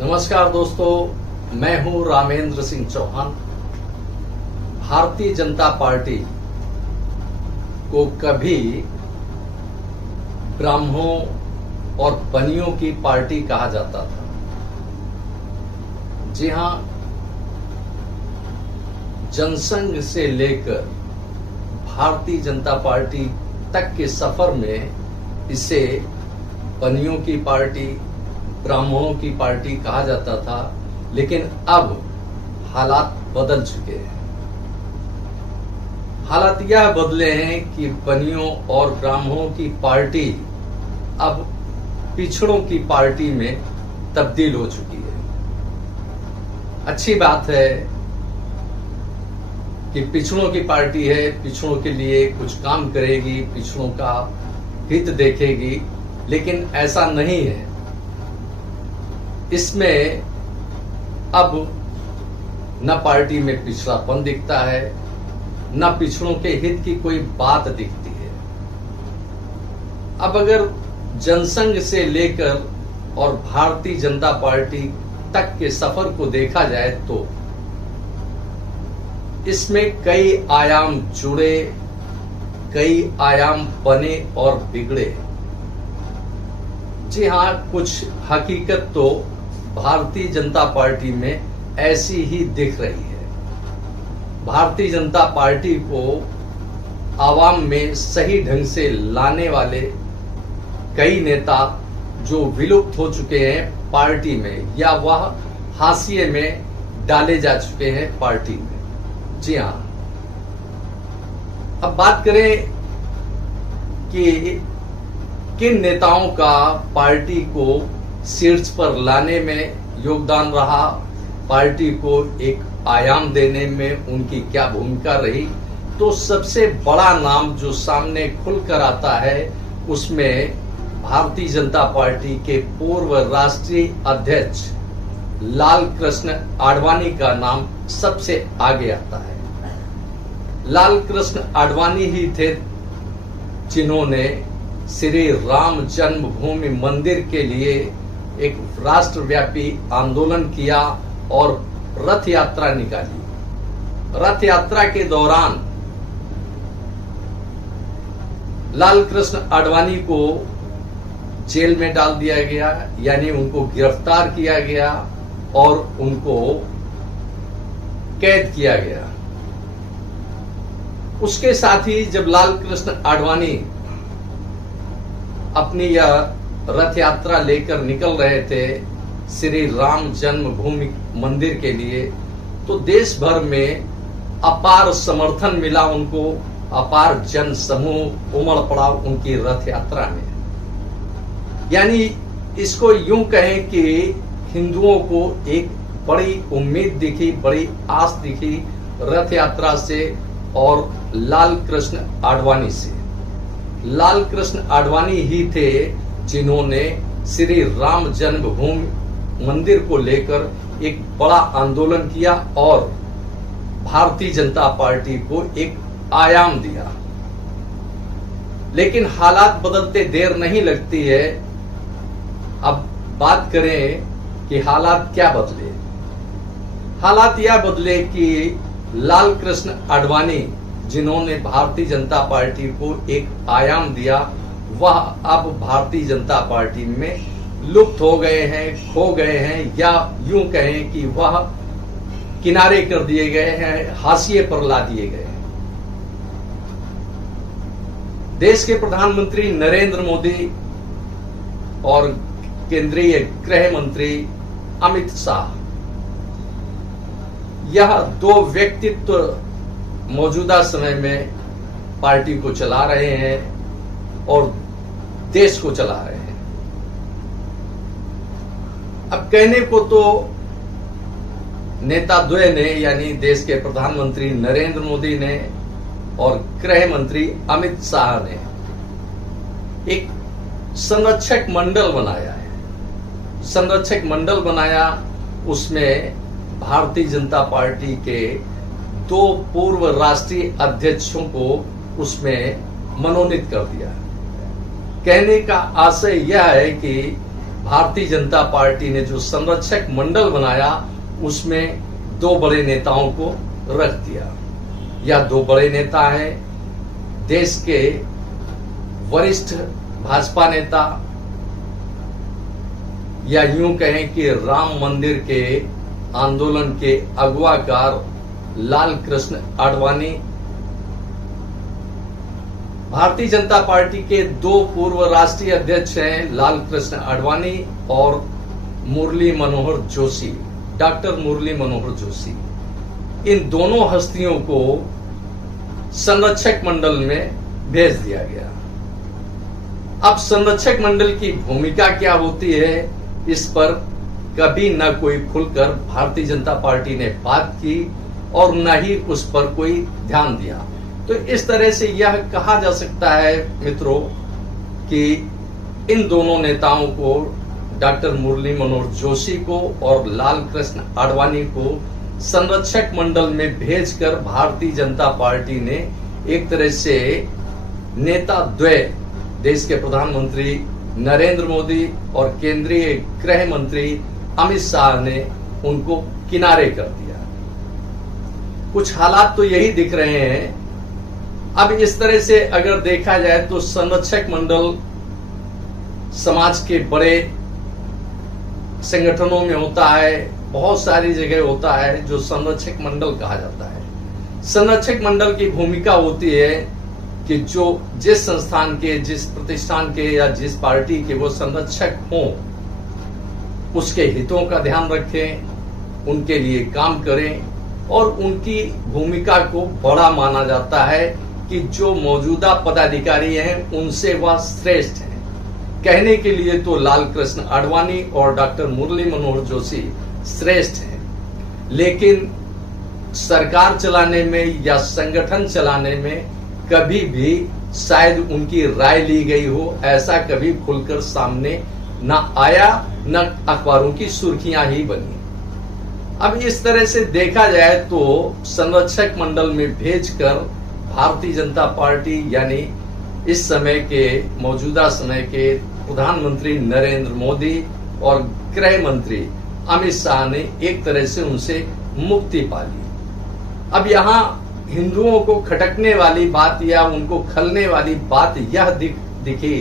नमस्कार दोस्तों, मैं हूं रामेंद्र सिंह चौहान। भारतीय जनता पार्टी को कभी ब्राह्मणों और बनियों की पार्टी कहा जाता था। जी हां, जनसंघ से लेकर भारतीय जनता पार्टी तक के सफर में इसे बनियों की पार्टी, ब्राह्मणों की पार्टी कहा जाता था। लेकिन अब हालात बदल चुके हैं। हालात यह बदले हैं कि बनियों और ब्राह्मणों की पार्टी अब पिछड़ों की पार्टी में तब्दील हो चुकी है। अच्छी बात है कि पिछड़ों की पार्टी है, पिछड़ों के लिए कुछ काम करेगी, पिछड़ों का हित देखेगी, लेकिन ऐसा नहीं है। इसमें अब न पार्टी में पिछड़ापन दिखता है, न पिछड़ों के हित की कोई बात दिखती है। अब अगर जनसंघ से लेकर और भारतीय जनता पार्टी तक के सफर को देखा जाए तो इसमें कई आयाम जुड़े, कई आयाम बने और बिगड़े। जी हां, कुछ हकीकत तो भारतीय जनता पार्टी में ऐसी ही दिख रही है। भारतीय जनता पार्टी को आवाम में सही ढंग से लाने वाले कई नेता जो विलुप्त हो चुके हैं पार्टी में, या वह हाशिए में डाले जा चुके हैं पार्टी में। जी हां, अब बात करें कि किन नेताओं का पार्टी को शीर्ष पर लाने में योगदान रहा, पार्टी को एक आयाम देने में उनकी क्या भूमिका रही, तो सबसे बड़ा नाम जो सामने खुलकर आता है उसमें भारतीय जनता पार्टी के पूर्व राष्ट्रीय अध्यक्ष लाल कृष्ण आडवाणी का नाम सबसे आगे आता है। लाल कृष्ण आडवाणी ही थे जिन्होंने श्री राम जन्मभूमि मंदिर के लिए एक राष्ट्रव्यापी आंदोलन किया और रथ यात्रा निकाली। रथ यात्रा के दौरान लाल कृष्ण आडवाणी को जेल में डाल दिया गया, यानी उनको गिरफ्तार किया गया और उनको कैद किया गया। उसके साथ ही जब लाल कृष्ण आडवाणी अपनी यह रथ यात्रा लेकर निकल रहे थे श्री राम जन्मभूमि मंदिर के लिए, तो देश भर में अपार समर्थन मिला उनको, अपार जन समूह उमड़ पड़ा उनकी रथ यात्रा में। यानी इसको यूं कहें कि हिंदुओं को एक बड़ी उम्मीद दिखी, बड़ी आस दिखी रथ यात्रा से और लाल कृष्ण आडवाणी से। लाल कृष्ण आडवाणी ही थे जिन्होंने श्री राम जन्मभूमि मंदिर को लेकर एक बड़ा आंदोलन किया और भारतीय जनता पार्टी को एक आयाम दिया। लेकिन हालात बदलते देर नहीं लगती है। अब बात करें कि हालात क्या बदले। हालात यह बदले कि लाल कृष्ण आडवाणी जिन्होंने भारतीय जनता पार्टी को एक आयाम दिया, वह अब भारतीय जनता पार्टी में लुप्त हो गए हैं, खो गए हैं, या यूं कहें कि वह किनारे कर दिए गए हैं, हाशिए पर ला दिए गए हैं। देश के प्रधानमंत्री नरेंद्र मोदी और केंद्रीय गृह मंत्री अमित शाह, यह दो व्यक्तित्व मौजूदा समय में पार्टी को चला रहे हैं और देश को चला रहे हैं। अब कहने को तो नेता द्वय ने, यानी देश के प्रधानमंत्री नरेंद्र मोदी ने और गृह मंत्री अमित शाह ने एक संरक्षक मंडल बनाया है। संरक्षक मंडल बनाया, उसमें भारतीय जनता पार्टी के दो पूर्व राष्ट्रीय अध्यक्षों को उसमें मनोनीत कर दिया। कहने का आशय यह है कि भारतीय जनता पार्टी ने जो संरक्षक मंडल बनाया उसमें दो बड़े नेताओं को रख दिया। यह दो बड़े नेता हैं देश के वरिष्ठ भाजपा नेता, या यूं कहें कि राम मंदिर के आंदोलन के अगवाकार लाल कृष्ण आडवाणी। भारतीय जनता पार्टी के दो पूर्व राष्ट्रीय अध्यक्ष हैं, लाल कृष्ण आडवाणी और मुरली मनोहर जोशी, डॉक्टर मुरली मनोहर जोशी। इन दोनों हस्तियों को संरक्षक मंडल में भेज दिया गया। अब संरक्षक मंडल की भूमिका क्या होती है, इस पर कभी न कोई खुलकर भारतीय जनता पार्टी ने बात की और न ही उस पर कोई ध्यान दिया। तो इस तरह से यह कहा जा सकता है मित्रों कि इन दोनों नेताओं को, डॉक्टर मुरली मनोहर जोशी को और लाल कृष्ण आडवाणी को संरक्षक मंडल में भेजकर भारतीय जनता पार्टी ने एक तरह से नेता द्वय, देश के प्रधानमंत्री नरेंद्र मोदी और केंद्रीय गृह मंत्री अमित शाह ने उनको किनारे कर दिया। कुछ हालात तो यही दिख रहे हैं। अब इस तरह से अगर देखा जाए तो संरक्षक मंडल समाज के बड़े संगठनों में होता है, बहुत सारी जगह होता है जो संरक्षक मंडल कहा जाता है। संरक्षक मंडल की भूमिका होती है कि जो जिस संस्थान के, जिस प्रतिष्ठान के या जिस पार्टी के वो संरक्षक हों, उसके हितों का ध्यान रखें, उनके लिए काम करें और उनकी भूमिका को बड़ा माना जाता है कि जो मौजूदा पदाधिकारी हैं उनसे वह श्रेष्ठ हैं। कहने के लिए तो लाल कृष्ण आडवाणी और डॉक्टर मुरली मनोहर जोशी श्रेष्ठ हैं, लेकिन सरकार चलाने में या संगठन चलाने में कभी भी शायद उनकी राय ली गई हो, ऐसा कभी खुलकर सामने न आया, न अखबारों की सुर्खियां ही बनी। अब इस तरह से देखा जाए तो संरक्षक मंडल में भेजकर भारतीय जनता पार्टी यानी इस समय के, मौजूदा समय के प्रधानमंत्री नरेंद्र मोदी और गृह मंत्री अमित शाह ने एक तरह से उनसे मुक्ति पा ली। अब यहाँ हिंदुओं को खटकने वाली बात या उनको खलने वाली बात यह दिखी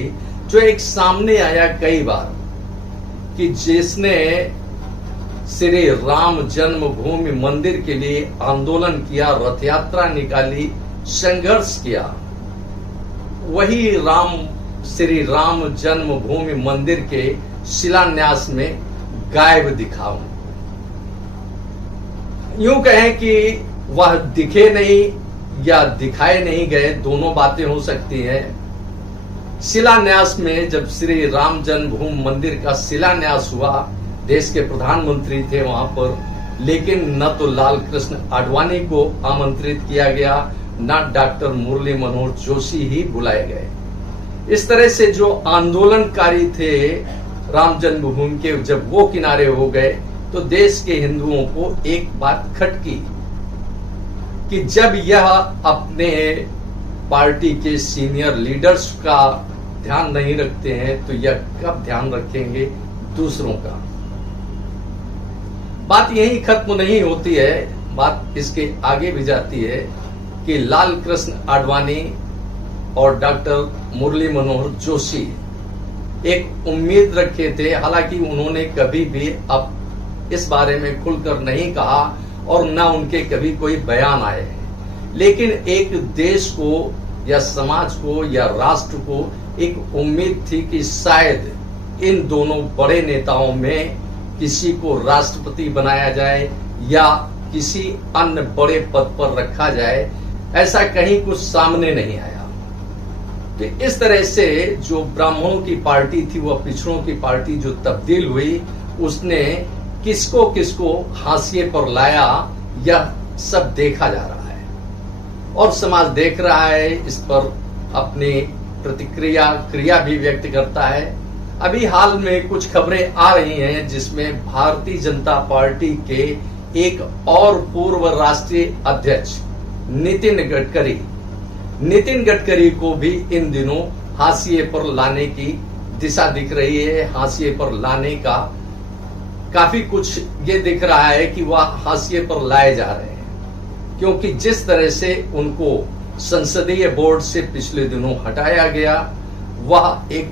जो एक सामने आया कई बार कि जिसने श्री राम जन्मभूमि मंदिर के लिए आंदोलन किया, रथ यात्रा निकाली, संघर्ष किया, वही श्री राम जन्मभूमि मंदिर के शिलान्यास में गायब दिखाऊं। यूं कहें कि वह दिखे नहीं या दिखाए नहीं गए, दोनों बातें हो सकती हैं। शिलान्यास में जब श्री राम जन्मभूमि मंदिर का शिलान्यास हुआ, देश के प्रधानमंत्री थे वहां पर, लेकिन न तो लाल कृष्ण आडवाणी को आमंत्रित किया गया, न डॉक्टर मुरली मनोहर जोशी ही बुलाए गए। इस तरह से जो आंदोलनकारी थे राम जन्मभूमि के, जब वो किनारे हो गए तो देश के हिंदुओं को एक बात खटकी कि जब यह अपने पार्टी के सीनियर लीडर्स का ध्यान नहीं रखते हैं तो यह कब ध्यान रखेंगे दूसरों का। बात यही खत्म नहीं होती है, बात इसके आगे भी जाती है कि लाल कृष्ण आडवाणी और डॉक्टर मुरली मनोहर जोशी एक उम्मीद रखे थे, हालांकि उन्होंने कभी भी अब इस बारे में खुलकर नहीं कहा और न उनके कभी कोई बयान आए हैं, लेकिन एक देश को या समाज को या राष्ट्र को एक उम्मीद थी कि शायद इन दोनों बड़े नेताओं में किसी को राष्ट्रपति बनाया जाए या किसी अन्य बड़े पद पर रखा जाए। ऐसा कहीं कुछ सामने नहीं आया। तो इस तरह से जो ब्राह्मणों की पार्टी थी, वह पिछड़ों की पार्टी जो तब्दील हुई, उसने किसको किसको हाशिए पर लाया, यह सब देखा जा रहा है और समाज देख रहा है, इस पर अपनी क्रिया भी व्यक्त करता है। अभी हाल में कुछ खबरें आ रही हैं जिसमें भारतीय जनता पार्टी के एक और पूर्व राष्ट्रीय अध्यक्ष नितिन गडकरी को भी इन दिनों हाशिए पर लाने की दिशा दिख रही है हाशिए पर लाने का। काफी कुछ ये दिख रहा है कि वह हाशिए पर लाए जा रहे हैं, क्योंकि जिस तरह से उनको संसदीय बोर्ड से पिछले दिनों हटाया गया, वह एक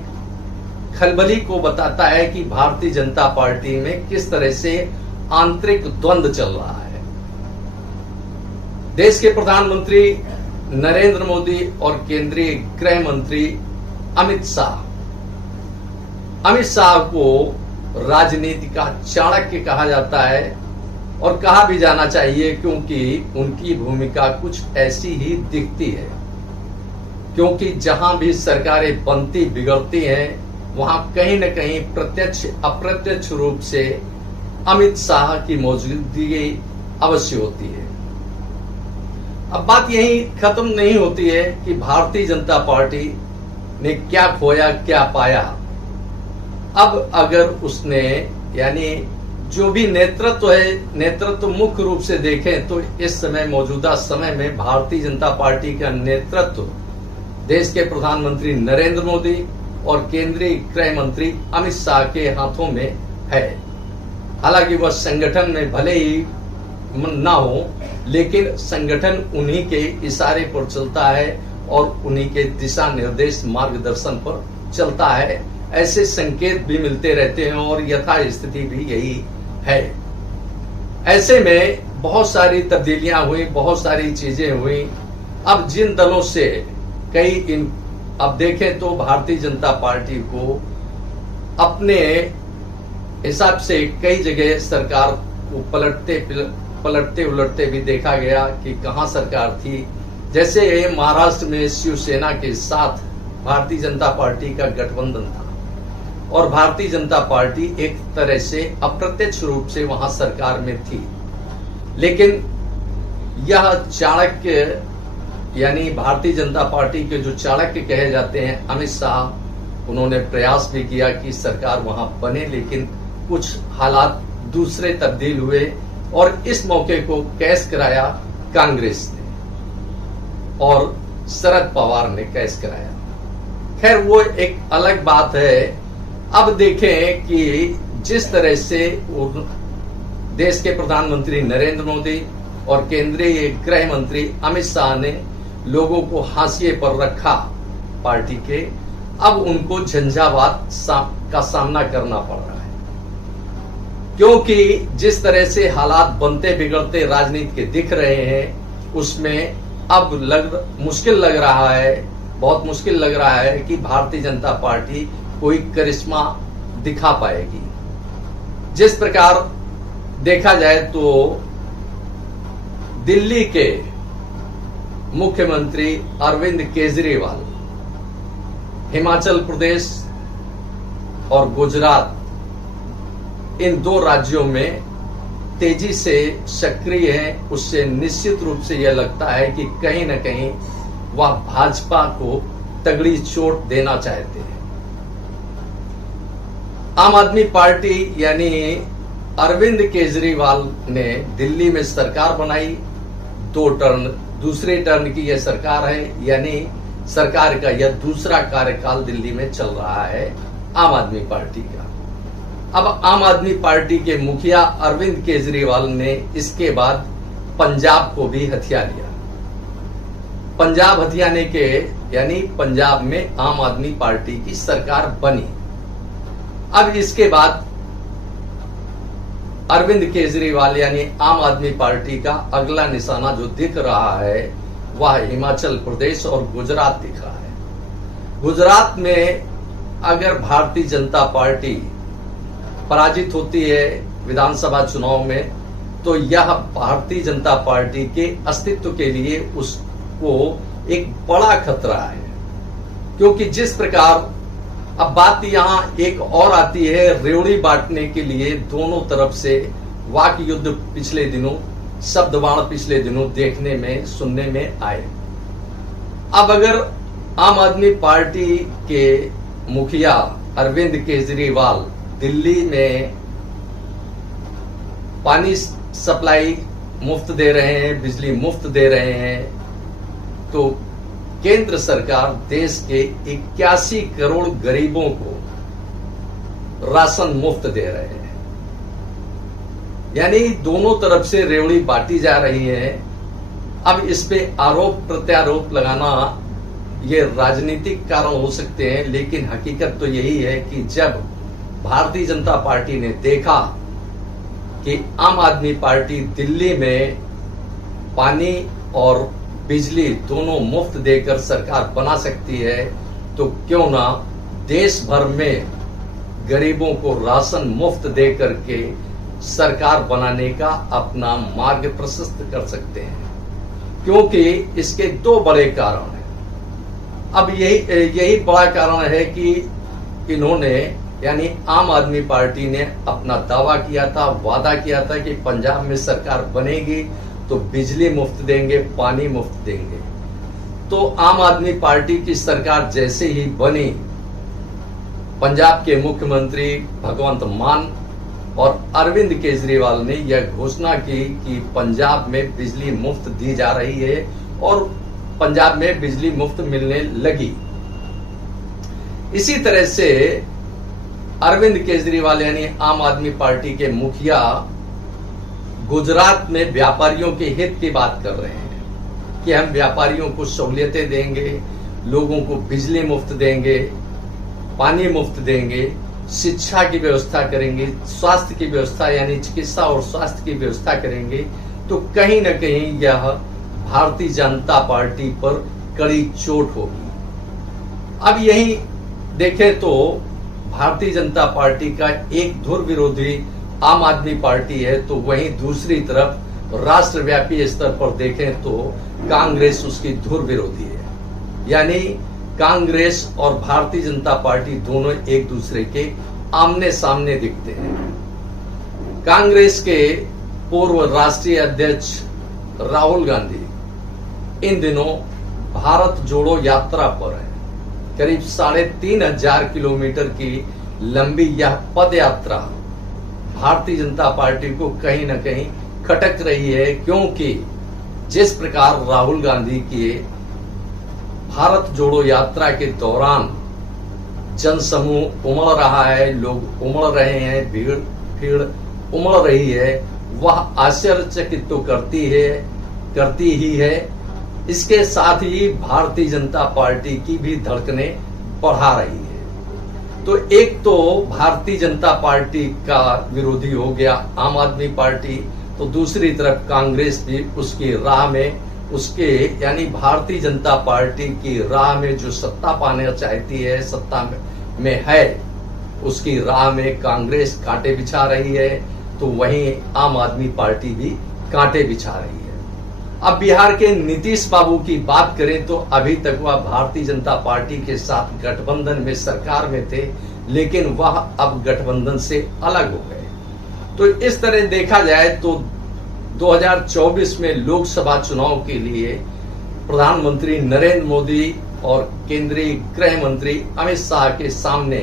खलबली को बताता है कि भारतीय जनता पार्टी में किस तरह से आंतरिक द्वंद्व चल रहा है। देश के प्रधानमंत्री नरेंद्र मोदी और केंद्रीय गृह मंत्री अमित शाह को राजनीति का चाणक्य कहा जाता है, और कहा भी जाना चाहिए क्योंकि उनकी भूमिका कुछ ऐसी ही दिखती है। क्योंकि जहां भी सरकारें बनती बिगड़ती हैं, वहां कहीं न कहीं प्रत्यक्ष अप्रत्यक्ष रूप से अमित शाह की मौजूदगी अवश्य होती है। अब बात यही खत्म नहीं होती है कि भारतीय जनता पार्टी ने क्या खोया क्या पाया। अब अगर उसने यानी जो भी नेतृत्व है, नेतृत्व मुख्य रूप से देखें तो इस समय मौजूदा समय में भारतीय जनता पार्टी का नेतृत्व देश के प्रधानमंत्री नरेंद्र मोदी और केंद्रीय गृह मंत्री अमित शाह के हाथों में है। हालांकि वह संगठन में भले ही ना हो, लेकिन संगठन उन्हीं के इशारे पर चलता है और उन्हीं के दिशा निर्देश मार्गदर्शन पर चलता है। ऐसे संकेत भी मिलते रहते हैं और यथा स्थिति भी यही है। ऐसे में बहुत सारी तब्दीलियां हुई, बहुत सारी चीजें हुई। अब जिन दलों से अब देखें तो भारतीय जनता पार्टी को अपने हिसाब से कई जगह सरकार को पलटते उलटते भी देखा गया कि कहां सरकार थी। जैसे महाराष्ट्र में शिवसेना के साथ भारतीय जनता पार्टी का गठबंधन था और भारतीय जनता पार्टी एक तरह से अप्रत्यक्ष रूप से वहां सरकार में थी। लेकिन यह चाणक्य यानी भारतीय जनता पार्टी के जो चाणक्य कहे जाते हैं अमित शाह, उन्होंने प्रयास भी किया कि सरकार वहां बने, लेकिन कुछ हालात दूसरे तब्दील हुए और इस मौके को कैश कराया कांग्रेस ने और शरद पवार ने कैश कराया। खैर वो एक अलग बात है। अब देखें कि जिस तरह से देश के प्रधानमंत्री नरेंद्र मोदी और केंद्रीय गृह मंत्री अमित शाह ने लोगों को हाशिए पर रखा पार्टी के, अब उनको झंझावात का सामना करना पड़ रहा है। क्योंकि जिस तरह से हालात बनते बिगड़ते राजनीति के दिख रहे हैं, उसमें अब मुश्किल लग रहा है, बहुत मुश्किल लग रहा है कि भारतीय जनता पार्टी कोई करिश्मा दिखा पाएगी। जिस प्रकार देखा जाए तो दिल्ली के मुख्यमंत्री अरविंद केजरीवाल हिमाचल प्रदेश और गुजरात, इन दो राज्यों में तेजी से सक्रिय हैं। उससे निश्चित रूप से यह लगता है कि कहीं न कहीं वह भाजपा को तगड़ी चोट देना चाहते हैं। आम आदमी पार्टी यानी अरविंद केजरीवाल ने दिल्ली में सरकार बनाई, 2 टर्न, दूसरे टर्न की यह सरकार है, यानी सरकार का यह दूसरा कार्यकाल दिल्ली में चल रहा है आम आदमी पार्टी का। अब आम आदमी पार्टी के मुखिया अरविंद केजरीवाल ने इसके बाद पंजाब को भी हथिया लिया। पंजाब हथियाने के यानी पंजाब में आम आदमी पार्टी की सरकार बनी। अब इसके बाद अरविंद केजरीवाल यानी आम आदमी पार्टी का अगला निशाना जो दिख रहा है वह हिमाचल प्रदेश और गुजरात दिख रहा है। गुजरात में अगर भारतीय जनता पार्टी पराजित होती है विधानसभा चुनाव में, तो यह भारतीय जनता पार्टी के अस्तित्व के लिए उसको एक बड़ा खतरा है। क्योंकि जिस प्रकार अब बात यहां एक और आती है, रेवड़ी बांटने के लिए दोनों तरफ से वाक युद्ध पिछले दिनों, शब्दवाण पिछले दिनों देखने में सुनने में आए। अब अगर आम आदमी पार्टी के मुखिया अरविंद केजरीवाल दिल्ली में पानी सप्लाई मुफ्त दे रहे हैं, बिजली मुफ्त दे रहे हैं, तो केंद्र सरकार देश के 81 करोड़ गरीबों को राशन मुफ्त दे रहे हैं। यानी दोनों तरफ से रेवड़ी बांटी जा रही है। अब इस पे आरोप प्रत्यारोप लगाना ये राजनीतिक कारण हो सकते हैं, लेकिन हकीकत तो यही है कि जब भारतीय जनता पार्टी ने देखा कि आम आदमी पार्टी दिल्ली में पानी और बिजली दोनों मुफ्त देकर सरकार बना सकती है, तो क्यों ना देश भर में गरीबों को राशन मुफ्त दे करके सरकार बनाने का अपना मार्ग प्रशस्त कर सकते हैं। क्योंकि इसके दो बड़े कारण हैं। अब यही बड़ा कारण है कि इन्होंने यानी आम आदमी पार्टी ने अपना दावा किया था, वादा किया था कि पंजाब में सरकार बनेगी तो बिजली मुफ्त देंगे, पानी मुफ्त देंगे। तो आम आदमी पार्टी की सरकार जैसे ही बनी, पंजाब के मुख्यमंत्री भगवंत मान और अरविंद केजरीवाल ने यह घोषणा की कि पंजाब में बिजली मुफ्त दी जा रही है और पंजाब में बिजली मुफ्त मिलने लगी। इसी तरह से अरविंद केजरीवाल यानी आम आदमी पार्टी के मुखिया गुजरात में व्यापारियों के हित की बात कर रहे हैं कि हम व्यापारियों को सहूलियतें देंगे, लोगों को बिजली मुफ्त देंगे, पानी मुफ्त देंगे, शिक्षा की व्यवस्था करेंगे, स्वास्थ्य की व्यवस्था यानी चिकित्सा और स्वास्थ्य की व्यवस्था करेंगे। तो कहीं न कहीं यह भारतीय जनता पार्टी पर कड़ी चोट होगी। अब यही देखें तो भारतीय जनता पार्टी का एक धुर विरोधी आम आदमी पार्टी है, तो वहीं दूसरी तरफ राष्ट्रव्यापी स्तर पर देखें तो कांग्रेस उसकी धुर विरोधी है। यानी कांग्रेस और भारतीय जनता पार्टी दोनों एक दूसरे के आमने सामने दिखते हैं। कांग्रेस के पूर्व राष्ट्रीय अध्यक्ष राहुल गांधी इन दिनों भारत जोड़ो यात्रा पर है। करीब 3,500 किलोमीटर की लंबी यह पद यात्रा भारतीय जनता पार्टी को कहीं न कहीं खटक रही है, क्योंकि जिस प्रकार राहुल गांधी की भारत जोड़ो यात्रा के दौरान जनसमूह उमड़ रहा है, लोग उमड़ रहे हैं, भीड़ उमड़ रही है, वह आश्चर्यचकित तो करती ही है। इसके साथ ही भारतीय जनता पार्टी की भी धड़कनें बढ़ा रही है। तो एक तो भारतीय जनता पार्टी का विरोधी हो गया आम आदमी पार्टी, तो दूसरी तरफ कांग्रेस भी उसकी राह में यानी भारतीय जनता पार्टी की राह में जो सत्ता पाना चाहती है, सत्ता में है, उसकी राह में कांग्रेस कांटे बिछा रही है, तो वहीं आम आदमी पार्टी भी कांटे बिछा रही है। अब बिहार के नीतीश बाबू की बात करें तो अभी तक वह भारतीय जनता पार्टी के साथ गठबंधन में सरकार में थे, लेकिन वह अब गठबंधन से अलग हो गए। तो इस तरह देखा जाए तो 2024 में लोकसभा चुनाव के लिए प्रधानमंत्री नरेंद्र मोदी और केंद्रीय गृह मंत्री अमित शाह के सामने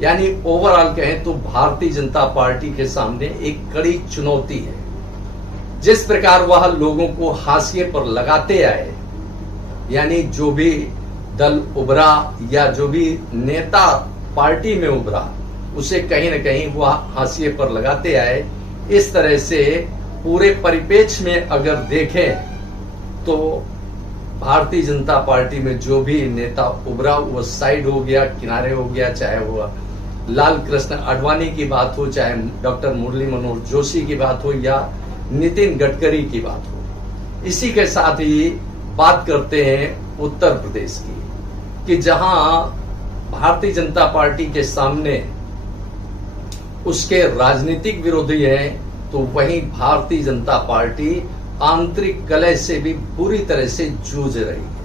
यानी ओवरऑल कहें तो भारतीय जनता पार्टी के सामने एक कड़ी चुनौती है। जिस प्रकार वह लोगों को हाशिए पर लगाते आए, यानी जो भी दल उभरा या जो भी नेता पार्टी में उभरा, उसे कहीं न कहीं वह हाशिए पर लगाते आए। इस तरह से पूरे परिप्रेक्ष्य में अगर देखें तो भारतीय जनता पार्टी में जो भी नेता उभरा वो साइड हो गया, किनारे हो गया, चाहे वो लाल कृष्ण आडवाणी की बात हो, चाहे डॉक्टर मुरली मनोहर जोशी की बात हो या नितिन गडकरी की बात हो। इसी के साथ ही बात करते हैं उत्तर प्रदेश की, कि जहां भारतीय जनता पार्टी के सामने उसके राजनीतिक विरोधी हैं, तो वहीं भारतीय जनता पार्टी आंतरिक कलह से भी बुरी तरह से जूझ रही है।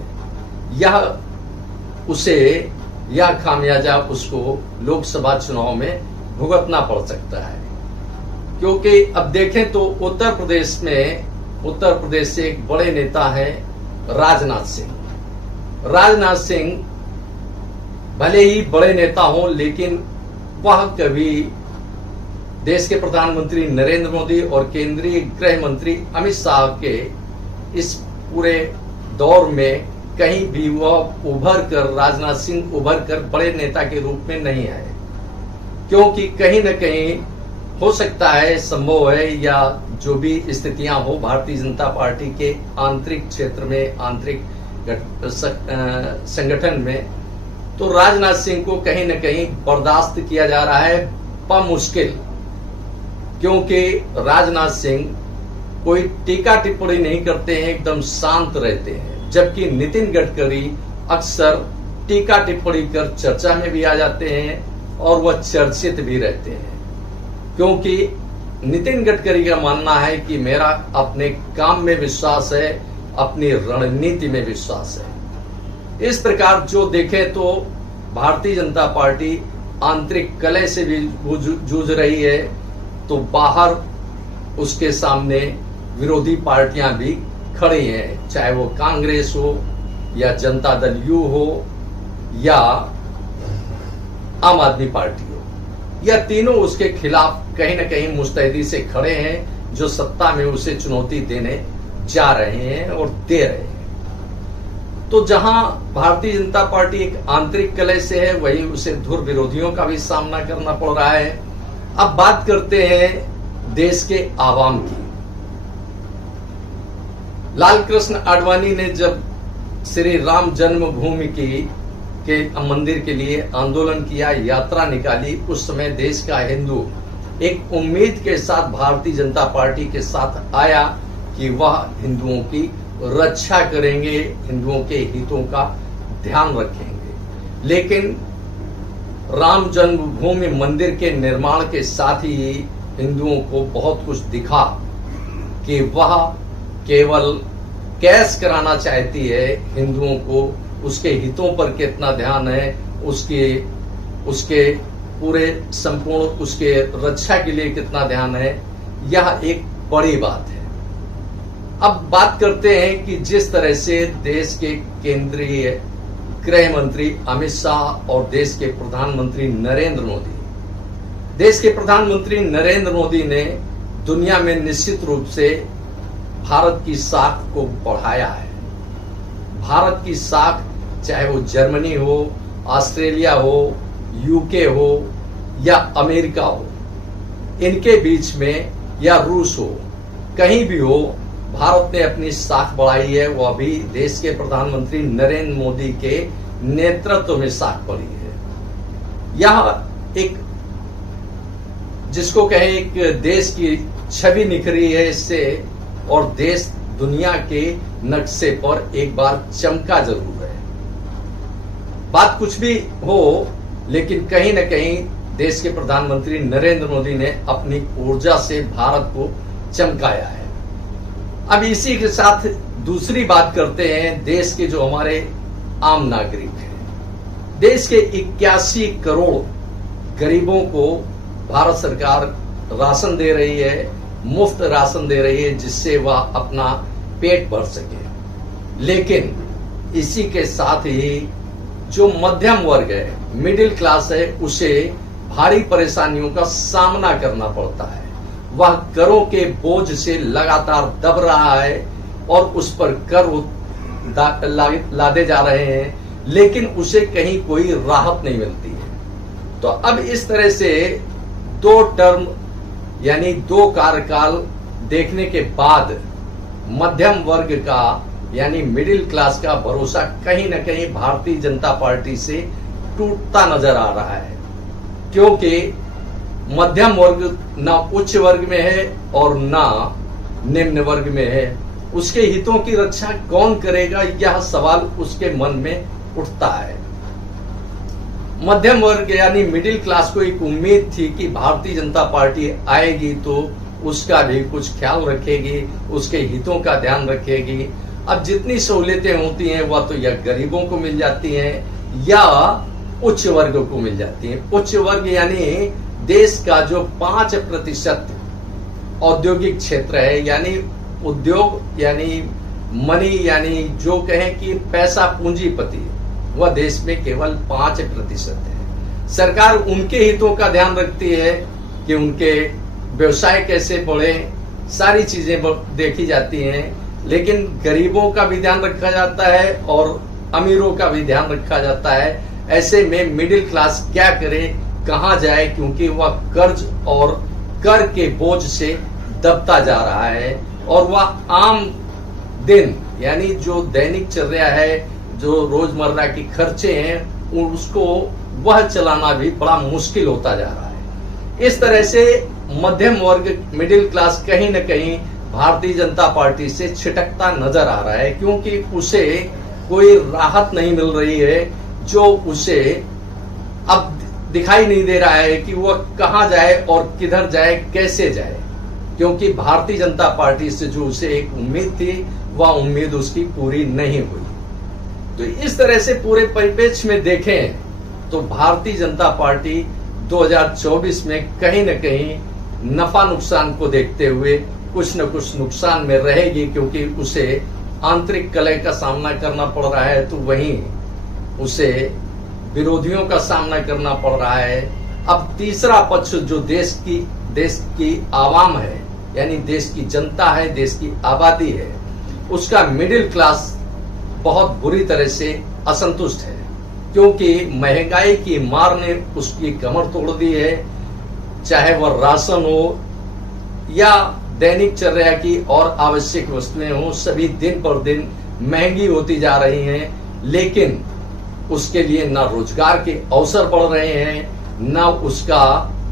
यह खामियाजा उसको लोकसभा चुनाव में भुगतना पड़ सकता है। क्योंकि अब देखें तो उत्तर प्रदेश से एक बड़े नेता है राजनाथ सिंह। राजनाथ सिंह भले ही बड़े नेता हों, लेकिन वह कभी देश के प्रधानमंत्री नरेंद्र मोदी और केंद्रीय गृह मंत्री अमित शाह के इस पूरे दौर में कहीं भी वह राजनाथ सिंह उभर कर बड़े नेता के रूप में नहीं आए। क्योंकि कहीं न कहीं हो सकता है, संभव है, या जो भी स्थितियां हो भारतीय जनता पार्टी के आंतरिक क्षेत्र में, आंतरिक संगठन में, तो राजनाथ सिंह को कहीं न कहीं बर्दाश्त किया जा रहा है बमुश्किल, क्योंकि राजनाथ सिंह कोई टीका टिप्पणी नहीं करते हैं, एकदम शांत रहते हैं, जबकि नितिन गडकरी अक्सर टीका टिप्पणी कर चर्चा में भी आ जाते हैं और वह चर्चित भी रहते हैं, क्योंकि नितिन गडकरी का मानना है कि मेरा अपने काम में विश्वास है, अपनी रणनीति में विश्वास है। इस प्रकार जो देखें तो भारतीय जनता पार्टी आंतरिक कलह से भी जूझ रही है, तो बाहर उसके सामने विरोधी पार्टियां भी खड़ी हैं, चाहे वो कांग्रेस हो या जनता दल यू हो या आम आदमी पार्टी हो, या तीनों उसके खिलाफ कहीं न कहीं मुस्तैदी से खड़े हैं, जो सत्ता में उसे चुनौती देने जा रहे हैं और दे रहे हैं। तो जहां भारतीय जनता पार्टी एक आंतरिक कलह से है, वहीं उसे धुर विरोधियों का भी सामना करना पड़ रहा है। अब बात करते हैं देश के आवाम की। लाल कृष्ण आडवाणी ने जब श्री राम जन्मभूमि के मंदिर के लिए आंदोलन किया, यात्रा निकाली, उस समय देश का हिंदू एक उम्मीद के साथ भारतीय जनता पार्टी के साथ आया कि वह हिंदुओं की रक्षा करेंगे, हिंदुओं के हितों का ध्यान रखेंगे। लेकिन राम जन्मभूमि मंदिर के निर्माण के साथ ही हिंदुओं को बहुत कुछ दिखा कि वह केवल कैश कराना चाहती है, हिंदुओं को उसके हितों पर कितना ध्यान है, उसके पूरे संपूर्ण उसके रक्षा के लिए कितना ध्यान है, यह एक बड़ी बात है। अब बात करते हैं कि जिस तरह से देश के केंद्रीय गृह मंत्री अमित शाह और देश के प्रधानमंत्री नरेंद्र मोदी ने दुनिया में निश्चित रूप से भारत की साख को बढ़ाया है। भारत की साख, चाहे वो जर्मनी हो, ऑस्ट्रेलिया हो, यूके हो या अमेरिका हो, इनके बीच में, या रूस हो, कहीं भी हो, भारत ने अपनी साख बढ़ाई है। वो अभी देश के प्रधानमंत्री नरेंद्र मोदी के नेतृत्व में साख बढ़ी है। यह एक, जिसको कहे, एक देश की छवि निखरी है इससे, और देश दुनिया के नक्शे पर एक बार चमका जरूर है। बात कुछ भी हो, लेकिन कहीं न कहीं देश के प्रधानमंत्री नरेंद्र मोदी ने अपनी ऊर्जा से भारत को चमकाया है। अब इसी के साथ दूसरी बात करते हैं देश के जो हमारे आम नागरिक हैं। देश के 81 करोड़ गरीबों को भारत सरकार राशन दे रही है, मुफ्त राशन दे रही है, जिससे वह अपना पेट भर सके। लेकिन इसी के साथ ही जो मध्यम वर्ग है, मिडिल क्लास है, उसे भारी परेशानियों का सामना करना पड़ता है। वह करों के बोझ से लगातार दब रहा है और उस पर कर लादे जा रहे हैं, लेकिन उसे कहीं कोई राहत नहीं मिलती है। तो अब इस तरह से 2 टर्म यानी 2 कार्यकाल देखने के बाद मध्यम वर्ग का यानी मिडिल क्लास का भरोसा कहीं न कहीं भारतीय जनता पार्टी से टूटता नजर आ रहा है, क्योंकि मध्यम वर्ग ना उच्च वर्ग में है और ना निम्न वर्ग में है। उसके हितों की रक्षा कौन करेगा, यह सवाल उसके मन में उठता है। मध्यम वर्ग यानी मिडिल क्लास को एक उम्मीद थी कि भारतीय जनता पार्टी आएगी तो उसका भी कुछ ख्याल रखेगी, उसके हितों का ध्यान रखेगी। अब जितनी सहूलियतें होती हैं वह तो या गरीबों को मिल जाती हैं या उच्च वर्ग को मिल जाती हैं। उच्च वर्ग यानी देश का जो 5% औद्योगिक क्षेत्र है, यानी उद्योग यानी मनी, यानी जो कहें कि पैसा पूंजीपति, वह देश में केवल 5% है। सरकार उनके हितों का ध्यान रखती है कि उनके व्यवसाय कैसे बढ़े, सारी चीजें देखी जाती हैं, लेकिन गरीबों का भी ध्यान रखा जाता है और अमीरों का भी ध्यान रखा जाता है। ऐसे में मिडिल क्लास क्या करे, कहां जाए, क्योंकि वह कर्ज और कर के बोझ से दबता जा रहा है और वह आम दिन यानी जो दैनिक चर्या है, जो रोजमर्रा की खर्चे हैं, उसको वह चलाना भी बड़ा मुश्किल होता जा रहा है। इस तरह से मध्यम वर्ग, मिडिल क्लास कहीं न कहीं भारतीय जनता पार्टी से छिटकता नजर आ रहा है, क्योंकि उसे कोई राहत नहीं मिल रही है, जो उसे अब दिखाई नहीं दे रहा है कि वह कहां जाए और किधर जाए, कैसे जाए, क्योंकि भारतीय जनता पार्टी से जो उसे एक उम्मीद थी वह उम्मीद उसकी पूरी नहीं हुई। तो इस तरह से पूरे परिप्रेक्ष्य में देखें तो भारतीय जनता पार्टी 2024 में कहीं न कहीं नफा नुकसान को देखते हुए कुछ न कुछ नुकसान में रहेगी, क्योंकि उसे आंतरिक कलह का सामना करना पड़ रहा है, तो वहीं उसे विरोधियों का सामना करना पड़ रहा है। अब तीसरा पक्ष जो देश की आवाम है, यानी देश की जनता है, देश की आबादी है, उसका मिडिल क्लास बहुत बुरी तरह से असंतुष्ट है, क्योंकि महंगाई की मार ने उसकी कमर तोड़ दी है। चाहे वह राशन हो या दैनिक चर्या की और आवश्यक वस्तुएं हो, सभी दिन पर दिन महंगी होती जा रही हैं, लेकिन उसके लिए न रोजगार के अवसर बढ़ रहे हैं, न उसका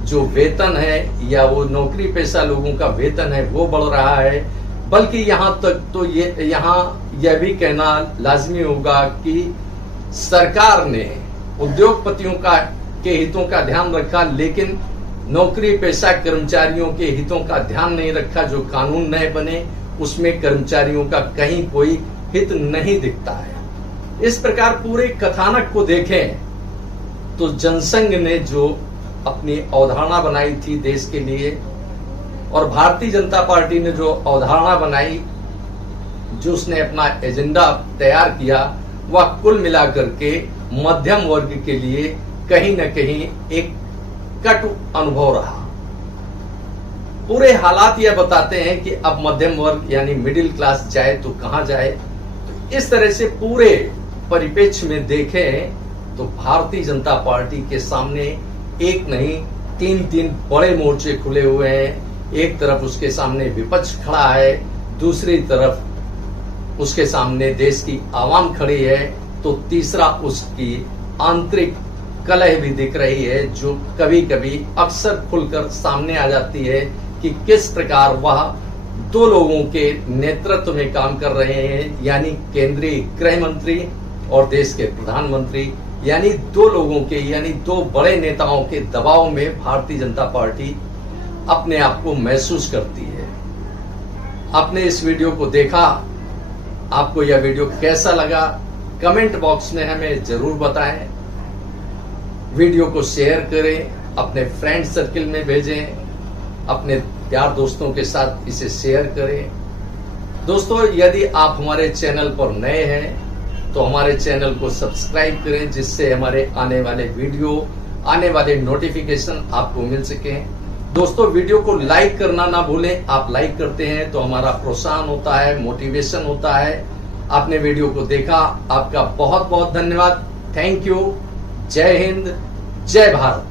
जो वेतन है या वो नौकरी पेशा लोगों का वेतन है वो बढ़ रहा है। बल्कि यहां तक तो यह भी कहना लाजमी होगा कि सरकार ने उद्योगपतियों के हितों का ध्यान रखा, लेकिन नौकरी पेशा कर्मचारियों के हितों का ध्यान नहीं रखा। जो कानून नए बने उसमें कर्मचारियों का कहीं कोई हित नहीं दिखता है। इस प्रकार पूरे कथानक को देखें तो जनसंघ ने जो अपनी अवधारणा बनाई थी देश के लिए, और भारतीय जनता पार्टी ने जो अवधारणा बनाई, जो उसने अपना एजेंडा तैयार किया, वह कुल मिलाकर के मध्यम वर्ग के लिए कहीं न कहीं एक कटु अनुभव रहा। पूरे हालात यह बताते हैं कि अब मध्यम वर्ग यानी मिडिल क्लास जाए तो कहां जाए। तो इस तरह से पूरे परिप्रेक्ष्य में देखें तो भारतीय जनता पार्टी के सामने एक नहीं तीन बड़े मोर्चे खुले हुए हैं। एक तरफ उसके सामने विपक्ष खड़ा है, दूसरी तरफ उसके सामने देश की आवाम खड़ी है, तो तीसरा उसकी आंतरिक कलह भी दिख रही है, जो कभी कभी अक्सर खुलकर सामने आ जाती है कि किस प्रकार वह दो लोगों के नेतृत्व में काम कर रहे हैं, यानी केंद्रीय गृह मंत्री और देश के प्रधानमंत्री, यानी दो लोगों के, यानी दो बड़े नेताओं के दबाव में भारतीय जनता पार्टी अपने आप को महसूस करती है। आपने इस वीडियो को देखा, आपको यह वीडियो कैसा लगा कमेंट बॉक्स में हमें जरूर बताएं। वीडियो को शेयर करें, अपने फ्रेंड सर्किल में भेजें, अपने यार दोस्तों के साथ इसे शेयर करें। दोस्तों, यदि आप हमारे चैनल पर नए हैं तो हमारे चैनल को सब्सक्राइब करें, जिससे हमारे आने वाले वीडियो, आने वाले नोटिफिकेशन आपको मिल सके। दोस्तों, वीडियो को लाइक करना ना भूलें। आप लाइक करते हैं तो हमारा प्रोत्साहन होता है, मोटिवेशन होता है। आपने वीडियो को देखा, आपका बहुत बहुत धन्यवाद। Thank you. जय हिंद, जय भारत।